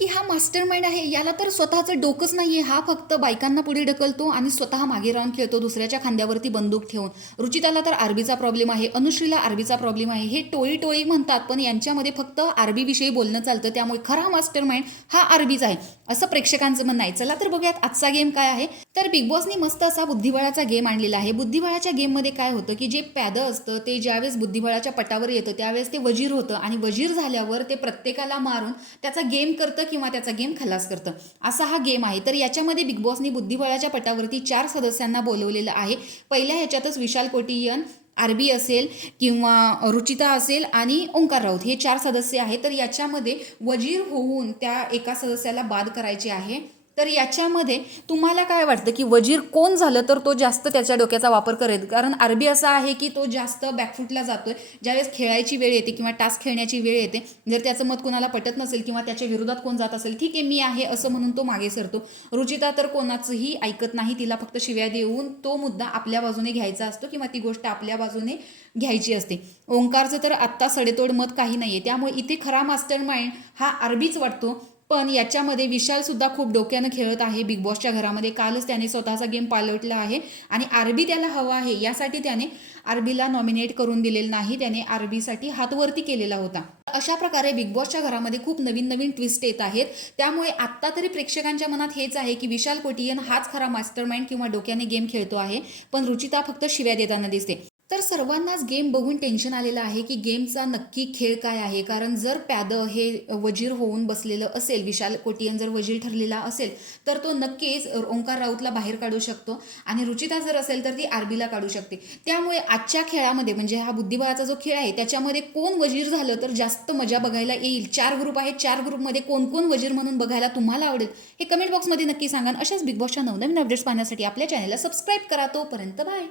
की हा मास्टरमाइंड आहे, याला तर स्वतःचं डोकंच नाही आहे. हा फक्त बायकांना पुढे ढकलतो आणि स्वतः मागे राहून खेळतो दुसऱ्याच्या खांद्यावरती बंदूक ठेवून. रुचिताला तर आरबीचा प्रॉब्लेम आहे, अनुश्रीला आरबीचा प्रॉब्लेम आहे. हे टोळी टोळी म्हणतात, पण यांच्यामध्ये फक्त आरबीविषयी बोलणं चालतं. त्यामुळे खरा मास्टरमाइंड हा आरबीच आहे, असं प्रेक्षकांचं म्हणणं आहे. चला तर बघूयात आजचा गेम काय आहे. तर बिग बॉसनी मस्त असा बुद्धिबळाचा गेम आणलेला आहे. बुद्धिबळाच्या गेममध्ये काय होतं की जे प्यादं असतं ते ज्यावेळेस बुद्धिबळाच्या पटावर येतं त्यावेळेस ते वजीर होतं आणि वजीर झाल्यावर ते प्रत्येकाला मारून त्याचा गेम करतं किंवा त्याचा गेम खलास करतं. असा हा गेम आहे. तर याच्यामध्ये बिग बॉसनी बुद्धिबळाच्या पटावरती 4 सदस्यांना बोलवलेलं आहे. पहिल्या ह्याच्यातच विशाल कोटियन, आरबी असेल किंवा रुचिता असेल आणि ओंकार राऊत हे 4 सदस्य आहेत. तर याच्यामध्ये वजीर होऊन त्या एका सदस्याला बाद करायचे आहे. तर याच्यामध्ये तुम्हाला काय वाटतं की वजीर कोण झालं तर तो जास्त त्याच्या डोक्याचा वापर करेल? कारण आरबी असा आहे की तो जास्त बॅकफुटला जातोय ज्यावेळेस खेळायची वेळ येते किंवा टास्क खेळण्याची वेळ येते. जर त्याचं मत कोणाला पटत नसेल किंवा त्याच्या विरोधात कोण जात असेल, ठीक आहे मी आहे असं म्हणून तो मागे सरतो. रुचिता तर कोणाचंही ऐकत नाही, तिला फक्त शिव्या देऊन तो मुद्दा आपल्या बाजूने घ्यायचा असतो किंवा ती गोष्ट आपल्या बाजूने घ्यायची असते. ओंकारचं तर आत्ता सडेतोड मत काही नाही आहे. त्यामुळे इथे खरा मास्टर माइंड हा आरबीच वाटतो. पण याच्यामध्ये विशाल सुद्धा खूप डोक्यानं खेळत आहे बिग बॉसच्या घरामध्ये. कालच त्याने स्वतःचा गेम पालटला आहे आणि आरबी त्याला हवा आहे यासाठी त्याने आरबीला नॉमिनेट करून दिलेलं नाही, त्याने आरबीसाठी हातवरती केलेला होता. अशा प्रकारे बिग बॉसच्या घरामध्ये खूप नवीन नवीन ट्विस्ट येत आहेत. त्यामुळे आत्ता तरी प्रेक्षकांच्या मनात हेच आहे की विशाल कोटियन हाच खरा मास्टरमाइंड किंवा डोक्याने गेम खेळतो आहे, पण रुचिता फक्त शिव्या देताना दिसते. तर सर्वांनाच गेम बघून टेन्शन आलेलं आहे की गेमचा नक्की खेळ काय आहे. कारण जर प्यादं हे वजीर होऊन बसलेलं असेल, विशाल कोटियन जर वजीर ठरलेला असेल तर तो नक्कीच ओंकार राऊतला बाहेर काढू शकतो आणि रुचिता जर असेल तर ती आरबीला काढू शकते. त्यामुळे आजच्या खेळामध्ये म्हणजे हा बुद्धिबळाचा जो खेळ आहे त्याच्यामध्ये कोण वजीर झालं तर जास्त मजा बघायला येईल. 4 ग्रुप आहेत, 4 ग्रुपमध्ये कोण कोण वजीर म्हणून बघायला तुम्हाला आवडेल हे कमेंट बॉक्समध्ये नक्की सांगा. अशाच बिग बॉसच्या नवनवीन अपडेट्स पाहण्यासाठी आपल्या चॅनलला सबस्क्राईब करा. तोपर्यंत बाय.